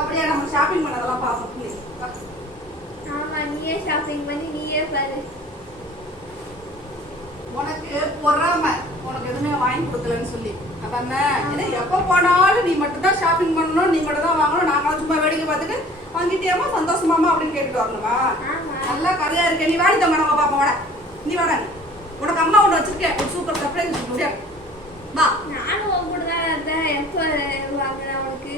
அப்படியே நம்ம ஷாப்பிங் பண்ணதெல்லாம் பாப்போம். ஆமா, நீயே ஷாப்பிங் பண்ணி நீயே பாரு. உனக்கு பொறாம, உனக்கு எதுவுமே வாங்கி கொடுக்கலன்னு சொல்லி அதானே. ஏன்னா எப்ப போனாலும் நீ மட்டும் தான் ஷாப்பிங் பண்ணணும், நீ மட்டும் தான் வாங்கணும், நாங்களும் சும்மா வேடிக்கை பார்த்துட்டு வாங்கிட்டியாமா சந்தோஷமாமா அப்படின்னு கேட்டுட்டு வரணுமா? நல்லா கதையா இருக்கு. நீ வாடி தங்க நம்ம பாப்பா வாட. நீ வாடா. உனக்கு அம்மா ஒன்று வச்சிருக்கேன், ஒரு சூப்பர் சர்ப்ரைஸ் வச்சிருக்கேன். வா. நானும் உன் கூட தான் இருந்தேன். எப்போ வாங்கினா உனக்கு?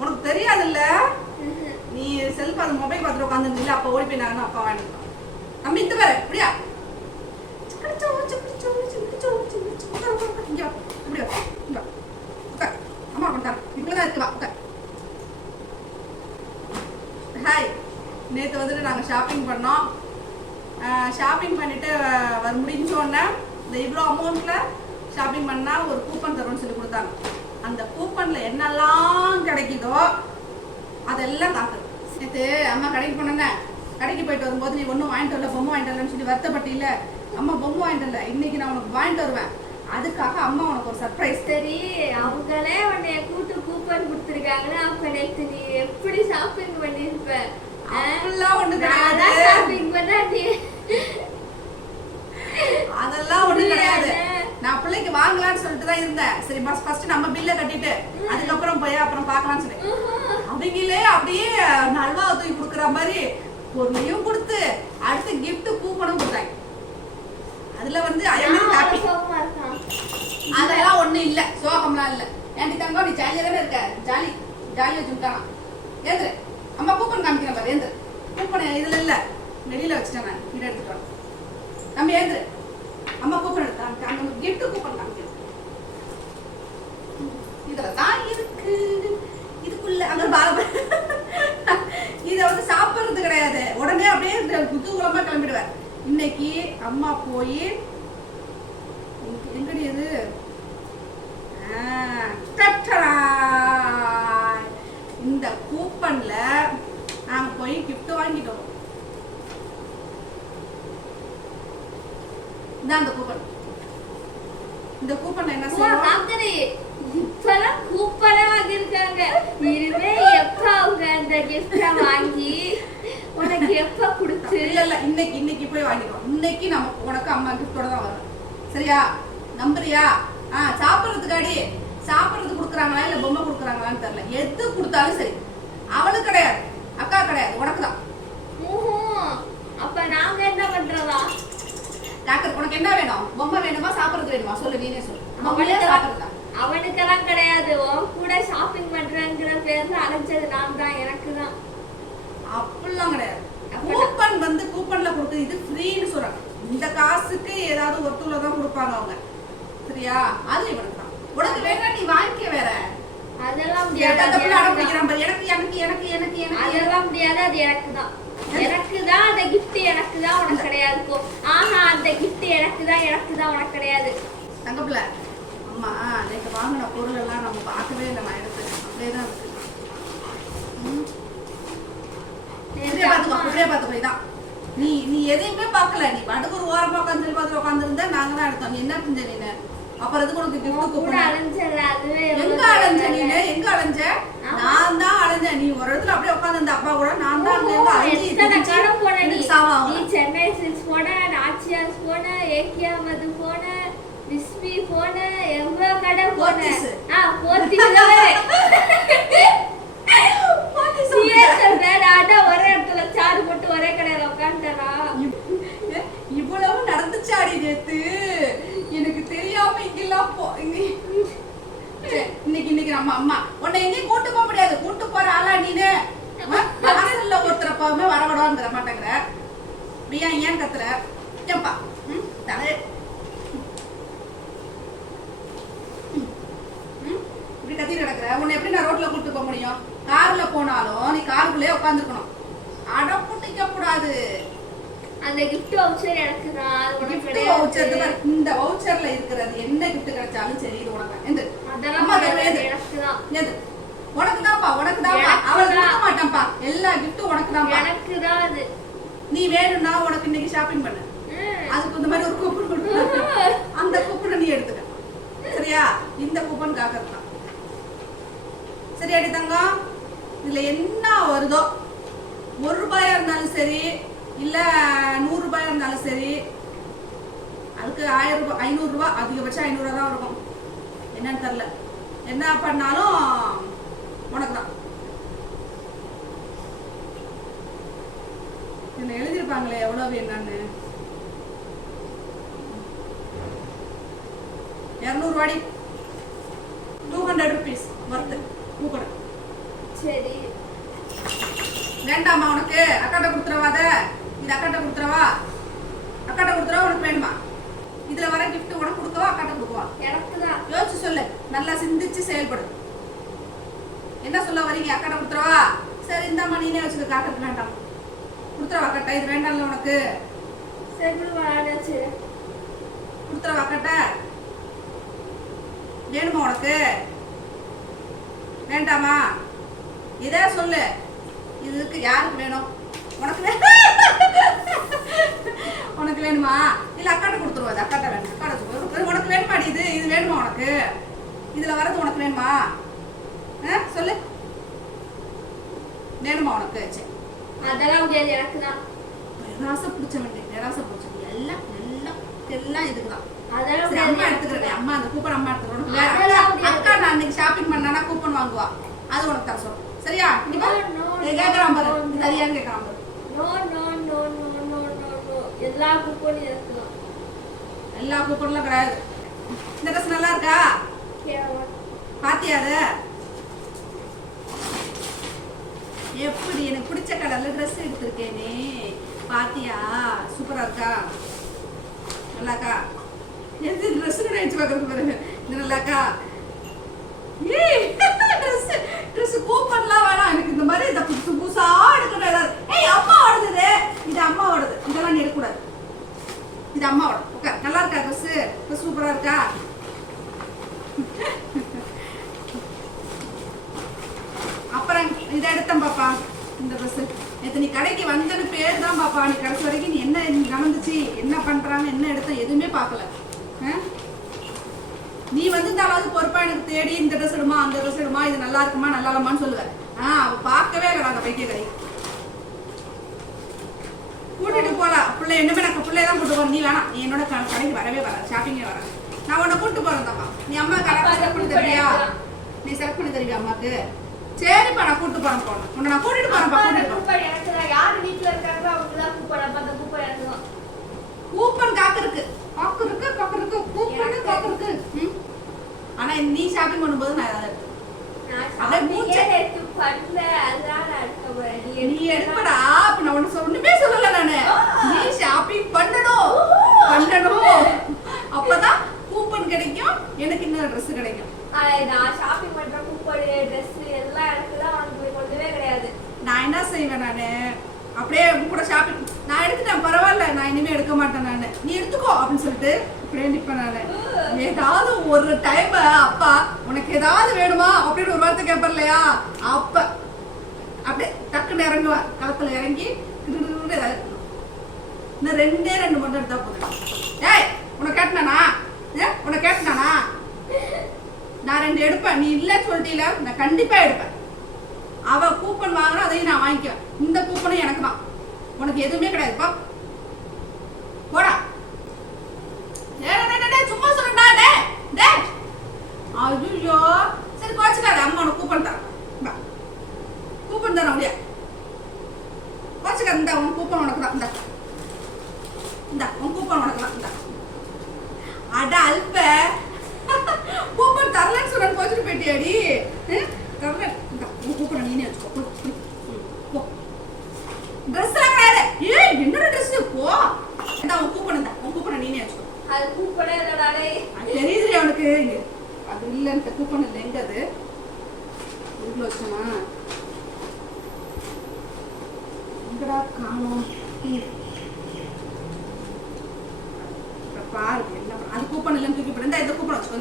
உனக்கு தெரியாதுல்ல, நீ செல்ஃப் அது மொபைல் பார்த்துட்டு உட்காந்துருந்தீங்களா, அப்போ ஓடி போய் நான் அப்பா வாங்கிட்டோம். நம்ம இந்த பேரு இப்படியா அம்மா கொண்டாரு இப்படிதான் இருக்கு. வா. ஹாய். நேற்று வந்துட்டு நாங்கள் ஷாப்பிங் பண்ணோம். ஷாப்பிங் பண்ணிட்டு முடிஞ்சோடனே இந்த இவ்வளோ அமௌண்ட்டில் ஷாப்பிங் பண்ணால் ஒரு கூப்பன் தரும்னு சொல்லி கொடுத்தாங்க. அந்த கூப்பனில் என்னெல்லாம் கிடைக்குதோ அதெல்லாம் காக்குது. நேற்று அம்மா கடைக்கு போனேன்னே, கடைக்கு போயிட்டு வரும்போது நீ ஒன்றும் வாங்கிட்டு வரல, பொம்மை வாங்கிட்டு வரலன்னு சொல்லி வருத்தப்பட்டு இல்லை. அம்மா பொம்மை வாங்கிட்டு வரல, இன்னைக்கு நான் உனக்கு வாங்கிட்டு வருவேன், அதுக்காக அம்மா உனக்கு ஒரு சர்ப்ரைஸ். சரி, அவங்களே உன்னைய கூப்பன் கொடுத்துருக்காங்கன்னா அப்ப நேற்று நீ எப்படி ஷாப்பிங் பண்ணிருப்ப? அதெல்லாம் ஒண்ணு கிடையாது. ஷாப்பிங் பண்ணா நீ அதெல்லாம் ஒண்ணு கிடையாது. நான் பிள்ளைக்கு வாங்கலாம்னு சொல்லிட்டு தான் இருந்தேன். சரி பஸ் ஃபர்ஸ்ட் நம்ம பில்ல கட்டிட்டு அதுக்கப்புறம் போய் அப்புறம் பார்க்கலாம்னு சொல்லி அவங்களே அப்படியே நல்வா தூக்கி கொடுக்குற மாதிரி பொருளையும் கொடுத்து அடுத்து கிஃப்ட் கூப்பனும் கொடுத்தாங்க. அதுல வந்து அதெல்லாம் ஒண்ணு இல்ல, சோகம்லாம் இல்ல. ஏன்டி தங்கம், நீ ஜாலியா தானே இருக்க? ஜாலியா வச்சுட்டானா? ஏந்திரு, அம்மா கூப்பன் காமிக்கிறேன் பாரு. ஏந்திரு. கூப்பன் இதுல இல்ல, வெளியில வச்சுட்டேன் நான். இதை எடுத்துட்டு வரேன். நம்ம ஏந்திரு, அம்மா கூப்பன் எடுத்து அந்த கிஃப்ட் கூப்பன் காமிக்கிறேன். இதுல தான் இருக்கு. இதுக்குள்ள அங்க பாரு. இதை வந்து சாப்பிடுறது கிடையாது, உடனே அப்படியே குதூகலமா கிளம்பிடுவேன். இன்னைக்கு அம்மா போய் எங்கடி இது இந்த கூப்பன்ல நாங்க போய் கிஃப்ட் வாங்கிட்டோம். இந்த கூப்பன், இந்த கூப்பன் என்ன செய்யணும்? இப்பெல்லாம் கூப்பனே வாங்கிருக்காங்க. இனிமே எப்ப அவங்க அந்த கிஃப்ட வாங்கி உனக்கு எப்ப கொடுத்து? இல்ல இன்னைக்கு போய் வாங்கிடுவோம். இன்னைக்கு நம்ம உனக்கு அம்மா கிஃப்டோட தான் வரும். சரியா? நம்புறியா? சாப்பிடுறதுக்காடி சாப்பிடுறது கொடுக்குறாங்களா இல்ல பொம்மை கொடுக்குறாங்களான்னு தெரியல. எது கொடுத்தாலும் சரி, அவளுக்கு கிடையாது, அக்கா கிடையாது, உனக்கு தான். அப்ப நாங்க என்ன பண்றதா? டாக்டர் உனக்கு என்ன வேணும்? பொம்மை வேணுமா சாப்பிடுறது வேணுமா? சொல்லு, நீனே சொல்லு. அவனுக்கெல்லாம் கிடையாது. உன் கூட ஷாப்பிங் பண்றேங்கிற பேர்ல அலைஞ்சது நான் தான், எனக்கு தான். அப்படிலாம் கிடையாது. கூப்பன் வந்து கூப்பன்ல கொடுத்து இது ஃப்ரீன்னு சொல்றாங்க. இந்த காசுக்கு ஏதாவது ஒருத்தூல தான் கொடுப்பாங்க அவங்க. சரியா? அது இவனுக்கு தான். உனக்கு வேணா நீ வாங்கிக்க. வேற அதெல்லாம் முடியாது. அதெல்லாம் முடியாது. அது எனக்கு தான். எனக்கு தான் அந்த கிஃப்ட், எனக்கு தான், உனக்கு கிடையாது. போ. ஆஹா, அந்த கிஃப்ட் எனக்கு தான் உனக்கு கிடையாது. தங்கப்பிள்ள, அம்மா நேற்று வாங்கின பொருள் எல்லாம் நம்ம பார்க்கவே இல்லை. நான் எடுத்து அப்படியே தான் இருக்கு. அப்படியே பார்த்து போய் தான் நீ எதையுமே பார்க்கல. நீ பாட்டுக்கு ஒரு ஓரமா உட்காந்து பார்த்து உட்காந்துருந்தா நாங்க தான் எடுத்தோம். நீ என்ன செஞ்ச? நீ அப்புறம் எதுக்கு உனக்கு கிஃப்ட் கூப்பன்? எங்க அலைஞ்ச நீனு? எங்க அலைஞ்ச? நான் தான் அலைஞ்சேன். நீ ஒரு இடத்துல அப்படியே உட்காந்துருந்த அப்பா கூட. நான் தான் நீ சென்னை சில்க்ஸ் போன, நாச்சியாஸ் போன, ஏக்கியா மது போன, விஸ்மி போன, எவ்வளவு கடை போன. ஒரே இடத்துல சாடு போட்டு ஒரே கடையில உட்காந்துட்டா. இவ்வளவு நடந்துச்சாடி நேத்து? எனக்கு தெரியாம இங்கெல்லாம் இன்னைக்கு நம்ம அம்மா உன்னை எங்கேயும் கூட்டு போக முடியாது. கூட்டு போற ஆளா நீனு? வாசல்ல ஒருத்தர போகாம வரவிடாங்கிற மாட்டேங்கிற. ஏன் கத்துற? ஏன்பா தலை இப்படி கத்தி கிடக்குற? உன்னை எப்படி நான் ரோட்ல கூட்டு போக முடியும்? கார்ல போனாலும் நீ காருக்குள்ளே உட்காந்துருக்கணும். அடம் புட்டிக்க கூடாது. அந்த gift voucher எனக்கு தான். அது gift voucher இந்த வவுச்சர்ல இருக்குறது என்ன gift கிடைச்சாலும் சரி இது உனக்கு. எந்த அதெல்லாம் எனக்கு தான். எது உனக்கு தான்ப்பா, உனக்கு தான்ப்பா. அவள கொடுக்க மாட்டேன்ப்பா. எல்லா gift உனக்கு தான்ப்பா. எனக்கு தான் அது. நீ வேணும்னா உனக்கு இன்னைக்கு ஷாப்பிங் பண்ணு. அதுக்கு இந்த மாதிரி ஒரு கூப்பன் கொடுத்து அந்த கூப்பனை நீ எடுத்துக்க. சரியா? இந்த கூப்பன் காக்கறதா. சரியாடி தங்கம்? இதுல என்ன வருதோ, 1 ரூபாயா இருந்தாலும் சரி இல்ல 100 ரூபாயா இருந்தாலும் சரி, அதுக்கு 1000 ரூபாய் 500 ரூபாய், அதிகபட்சம் 500 தான் இருக்கும். என்னன்னு தெரியல. என்ன பண்ணாலும் உனக்கு தான். இதுல எழுதிருப்பாங்களே எவ்வளவு என்னன்னு. 200 ரூபாய், 200 rupees worth கூப்பன். சரி வேண்டாமா உனக்கு? அக்காட்ட கொடுத்துறவாத. இது அக்காட்ட கொடுத்துறவா? அக்காட்ட கொடுத்துறவா உனக்கு வேணுமா? இதுல வர gift உனக்கு கொடுக்கவா அக்காட்ட கொடுக்கவா? எனக்கு தான். யோசிச்சு சொல்லு, நல்லா சிந்திச்சு செயல்படு. என்ன சொல்ல வரீங்க? அக்காட்ட கொடுத்துறவா? சரி இந்தாம்மா நீனே வச்சுக்க, காட்ட வேண்டாம். கொடுத்துறவா அக்காட்ட? இது வேண்டாம்ல உனக்கு? சரி வாடா. சரி கொடுத்துறவா அக்காட்ட? வேணுமா உனக்கு? வேண்டாமா? இதே சொல்லு. இதுக்கு யாருக்கு வேணும்? உனக்கு உனக்கு வேணுமா? இல்ல அக்காட்ட கொடுத்துருவாது. அக்காட்ட வேணும். அக்காட்ட உனக்கு வேணுமா? இது இது வேணுமா உனக்கு? இதுல வரது உனக்கு வேணுமா? சொல்லு, வேணுமா உனக்கு? சரி அதெல்லாம் முடியாது, எனக்கு தான். நிராசை பிடிச்ச வேண்டிய நிராசை பிடிச்ச எல்லாம் எல்லாம் எல்லாம் இதுக்குதான். அதெல்லாம் சரி, அம்மா முடியாது. எடுத்துக்கிறேன். அம்மா அந்த கூப்பன் அம்மா எடுத்துக்கிறோம். அக்கா நான் அன்னைக்கு ஷாப்பிங் பண்ணானா கூப்பன் வாங்குவா, அது உனக்கு தர சொல்றேன். சரியா? நீ கேட்கறான் பாரு, சரியான்னு கேட்கறான் பாரு. No no no no no no no. எல்லா கூப்பனும் எனக்கு தான். எல்லா கூப்பன்லாம் கிடையாது. இந்த ட்ரெஸ் நல்லா இருக்கா? பாத்தியா அது? எப்படி எனக்கு பிடிச்ச கலர்ல ட்ரெஸ் எடுத்திருக்கேனே, பாத்தியா? சூப்பரா இருக்கா? நல்லாக்கா? எந்த ட்ரெஸ் கூட எடுத்து பார்க்கறது பாருங்க. இது நல்லாக்கா? ஏய் ட்ரெஸ் கூப்பன்லாம் வேணாம் எனக்கு. இந்த மாதிரி இந்த புதுசு புதுசா எடுக்கணும் ஏதாவது. ஏய் அம்மாவோடது இது, அம்மாவோடது. இதெல்லாம் நீ எடுக்கக்கூடாது. இது அம்மாவோட. ஓகே நல்லா இருக்கா ட்ரெஸ்? சூப்பரா இருக்கா? அப்புறம் இதை எடுத்தேன் பாப்பா. இந்த ட்ரெஸ் நேற்று நீ கடைக்கு வந்தது பேர் தான் பாப்பா. நீ கடைசி வரைக்கும் நீ என்ன நடந்துச்சு, என்ன பண்றாங்க, என்ன எடுத்த எதுவுமே பார்க்கல. நீ வந்து பொறுப்பா எனக்கு தேடி இந்த ட்ரெஸ் எடுமா, அந்த ட்ரெஸ் எடுமா, இது நல்லா இருக்குமா நல்லா இல்லமான்னு சொல்லுவேன். அவ பார்க்கவே இல்லை. அந்த பைக்கிய கடை கூட்டிட்டு போலாம். பிள்ளை என்னமே நான் பிள்ளைய தான் கூட்டு போறேன். நீ வேணாம், நீ என்னோட கடைக்கு வரவே வர, ஷாப்பிங்கே வர. நான் உன்னை கூட்டு போறேன் தாம்மா. நீ அம்மா கரெக்டாக செலக்ட் பண்ணி தருவியா? நீ செலக்ட் பண்ணி தருவியா அம்மாக்கு? சரிப்பா நான் கூட்டு போறேன். போனேன் உன்னை நான் கூட்டிட்டு போறேன்ப்பா. எனக்கு தான். யாரு வீட்டுல இருக்காங்களோ அவங்க தான் கூப்பன். அப்ப அந்த கூப்பன் எனக்கு தான். Coupon cock coupon. ஆனா நீ ஷாப்பிங் பண்ணும்போது நான் ஏதாவது நீ எடுப்படா. அப்ப நான் உனக்கு ஒண்ணுமே சொல்லல. நானு நீ ஷாப்பிங் பண்ணணும். அப்பதான் கூப்பன் கிடைக்கும், எனக்கு இன்னொரு ட்ரெஸ் கிடைக்கும். நான் ஷாப்பிங் பண்ற கூப்பன் ட்ரெஸ் எல்லாம் எனக்கு தான். உனக்கு கொண்டவே கிடையாது. நான் என்ன செய்வேன்? நானு அப்படியே கூட ஷாப்பிங் நான் எடுத்துட்டேன், பரவாயில்ல, நான் இனிமே எடுக்க மாட்டேன். நானு நீ எடுத்துக்கோ அப்படின்னு சொல்லிட்டு இப்படியே நிப்பேன். நானு ஏதாவது ஒரு டைம் அப்பா உனக்கு ஏதாவது வேணுமா அப்படின்னு ஒரு வார்த்தை கேட்பார் இல்லையா, அப்ப அப்படியே டக்குன்னு இறங்குவேன். களத்துல இறங்கி ஏதாவது இன்னும் 2 மட்டும் எடுத்தா போதும். ஏய் உனக்கு கேட்டனானா? நான் 2 எடுப்பேன். நீ இல்லைன்னு சொல்லிட்டீல, நான் கண்டிப்பா எடுப்பேன். அவ கூப்பன் வாங்குற அதையும் நான் வாங்கிக்குவேன். இந்த கூப்பனும் எனக்கு தான், உனக்கு எதுவுமே கிடையாதுப்பா. போடா. சும்மா சொல்லுடா. ஐயோ சரி குறைச்சிக்காத. அம்மா உனக்கு கூப்பன் தரேன். கூப்பன் தரேன் முடியாது. குறைச்சிக்காத. இந்த உன் கூப்பன் உனக்கு தான். இந்த உன் கூப்பன் உனக்கு தான். இந்த அட அல்ப கூப்பன் தரலன்னு சொன்ன போச்சுட்டு போயிட்டியாடி. தரல. உன் கூப்பன் நீனே வச்சுக்கோ. ட்ரெஸ் எல்லாம் கிடையாது. ஏய் என்னோட ட்ரெஸ் போ. உன் கூப்பனை நீனே வச்சுக்கோ. அது கூப்பனே இல்லடாடே. தெரியுது அவனுக்கு. அது இல்லைன்னு கூப்பன் இல்லை. எங்க அது இதுக்குள்ள வச்சோமா? எங்கடா காணோம்? பாரு என்ன அது கூப்பன் இல்லைன்னு தூக்கி போட்டு இந்த கூப்பன் வச்சுக்கோ.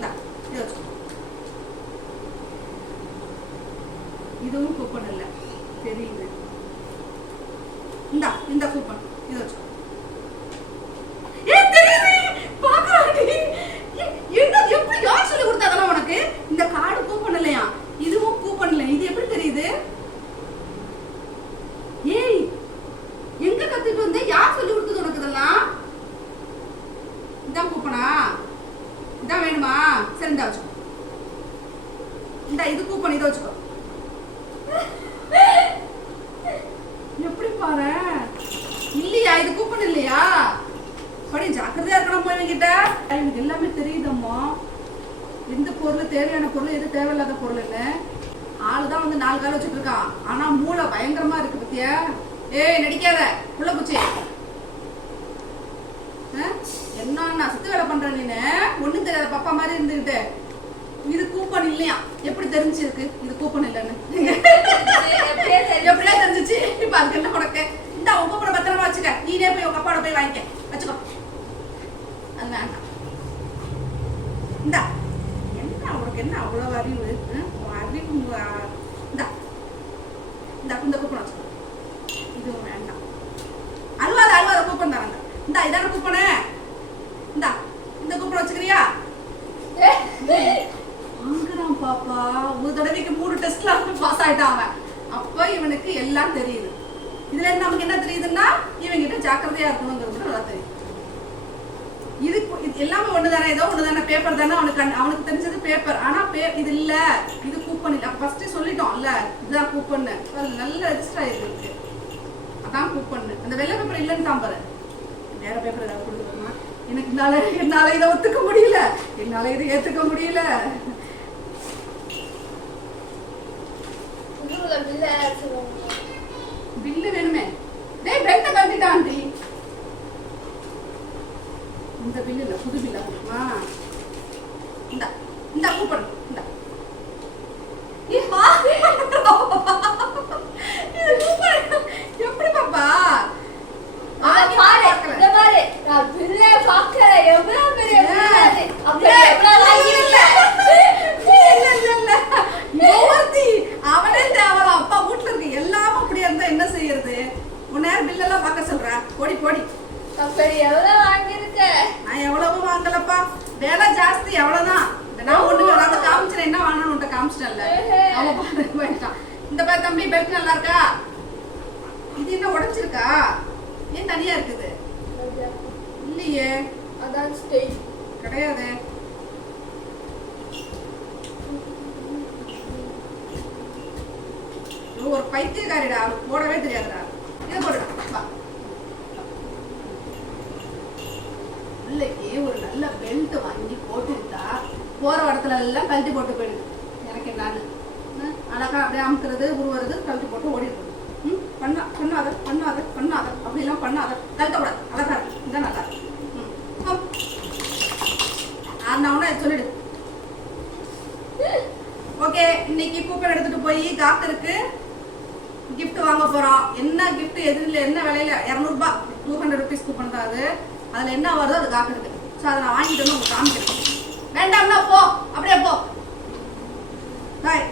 இதை வச்சுக்கோ. இதுவும் கூப்பன் இல்லை தெரியுது. இந்த கூப்பன் இதை வச்சுக்கோ. எப்படி யார் சொல்லி கொடுத்தாங்களா உனக்கு? இந்த கார்டு கூப்பன் இல்லையா, இதுவும் கூப்பன் இல்லை. கூப்பன், இதை வச்சுக்கோ. எப்படி பாரு, இல்லையா இது கூப்பன் இல்லையா? படி ஜாக்கிரதையா இருக்கணும் போய் கிட்ட. எனக்கு எல்லாமே தெரியுதம்மா, எந்த பொருள் தேவையான பொருள் எது தேவையில்லாத பொருள்னு. ஆளுதான் வந்து 4 கால் வச்சுட்டு இருக்கான், ஆனா மூளை பயங்கரமா இருக்கு பத்தியா? ஏய் நடிக்காத புள்ள பூச்சி. என்ன சுத்து வேலை பண்ற நீனு? ஒண்ணும் தெரியாத பாப்பா மாதிரி இருந்துகிட்டு. இது கூப்பன் இல்லையா? எப்படி தெரிஞ்சிருக்கு இது கூப்பன் இல்லைன்னு? எப்படியா தெரிஞ்சிச்சு? இப்ப அதுக்கு என்ன உனக்கு? இந்த உங்க கூப்பனை பத்திரமா வச்சுக்க, நீனே போய் உங்க அப்பாவோட போய் வாங்கிக்க, வச்சுக்கோ. அது வேண்டாம். இந்தா என்ன உனக்கு என்ன அவ்வளவு அறிவு? அறிவு இந்த கூப்பன் வச்சுக்கோ. இதுவும் வேண்டாம். அழுவாத கூப்பன் தராங்க. இந்தா இதான கூப்பனு, இந்தா இந்த கூப்பன் வச்சுக்கிறியா? வாங்குறான் பாப்பா. ஒரு தடவைக்கு 3 டெஸ்ட்ல பாஸ் ஆயிட்டான் அவன். அப்ப இவனுக்கு எல்லாம் தெரியுது. இதுல இருந்து நமக்கு என்ன தெரியுதுன்னா, இவங்கிட்ட ஜாக்கிரதையா இருக்கணுங்கிறது நல்லா தெரியுது. இது எல்லாமே ஒண்ணுதானே, ஏதோ ஒண்ணுதானே, பேப்பர் தானே அவனுக்கு தெரிஞ்சது பேப்பர். ஆனா இது இல்ல, இது கூப்பன் இல்ல. ஃபர்ஸ்டே சொல்லிட்டோம்ல இதுதான் கூப்பன். நல்ல ரெஜிஸ்டர் ஆயிருக்கு, அதான் கூப்பன். அந்த வெள்ளை பேப்பர் இல்லைன்னு தான் பாரு, வேற பேப்பர் ஏதாவது கொடுத்துருமா? எனக்கு என்னால இதை ஒத்துக்க முடியல, என்னால இதை ஏத்துக்க முடியல. பில்லு வேணுமே. டேய் பெல்ட்ட கழட்டிட்டான் டி. இந்த பில்லு இல்ல, புது பில்லா கொடுக்குமா? இந்த கூப்பன் இந்த. எப்படி பாப்பா? அவனே தேவலாம். அப்பா வீட்டுல இருக்கு எல்லாமே அப்படியா இருந்தா என்ன செய்யறது? உன்னையார் பில்லெல்லாம் பார்க்க சொல்ற? போடி போடி. நான் எவ்வளவு வாங்கலப்பா, வேலை ஜாஸ்தி அவ்வளவுதான். நான் ஒண்ணு அதை காமிச்சிட்டேன், என்ன வாங்கணும் உன்ட்ட காமிச்சிட்டேன்ல. அவன் பாரு போயிட்டான். இந்த பேர் தம்பி பெல்ட் நல்லா இருக்கா? இது என்ன உடைச்சிருக்கா? ஏன் தனியா இருக்குது? இல்லையே, அதான் ஸ்டைல் கிடையாது. ஒரு பைத்தியக்காரிடா, அவனுக்கு போடவே தெரியாதுடா. இதை போடுடா. பிள்ளைக்கு ஒரு நல்ல பெல்ட் வாங்கி போட்டுட்டா போற இடத்துல எல்லாம் கழட்டி போட்டு போயிடுது. எனக்கு என்னன்னு அழகா அப்படியே அமுக்குறது உருவுறது, கழட்டி போட்டு ஓடிடுறது. பண்ணாத அப்படிலாம் பண்ணாத, கழட்டக்கூடாது. அழகா இருக்கு, இதான் நல்லா இருக்கு. நான் சொல்லிடு. ஓகே, இன்னைக்கு கூப்பன் எடுத்துட்டு போய் டாக்டருக்கு கிஃப்ட் வாங்க போறோம். என்ன கிஃப்ட் எதுல என்ன விலையில? 200 ரூபாய், 200 rupees கூப்பன் தான் அது. அதுல என்ன வருதோ அது டாக்டருக்கு. ஸோ அதை நான் வாங்கிட்டு வந்து உங்களுக்கு காமிக்கிறேன். வேண்டாம்னா போ, அப்படியே போ. பாய்.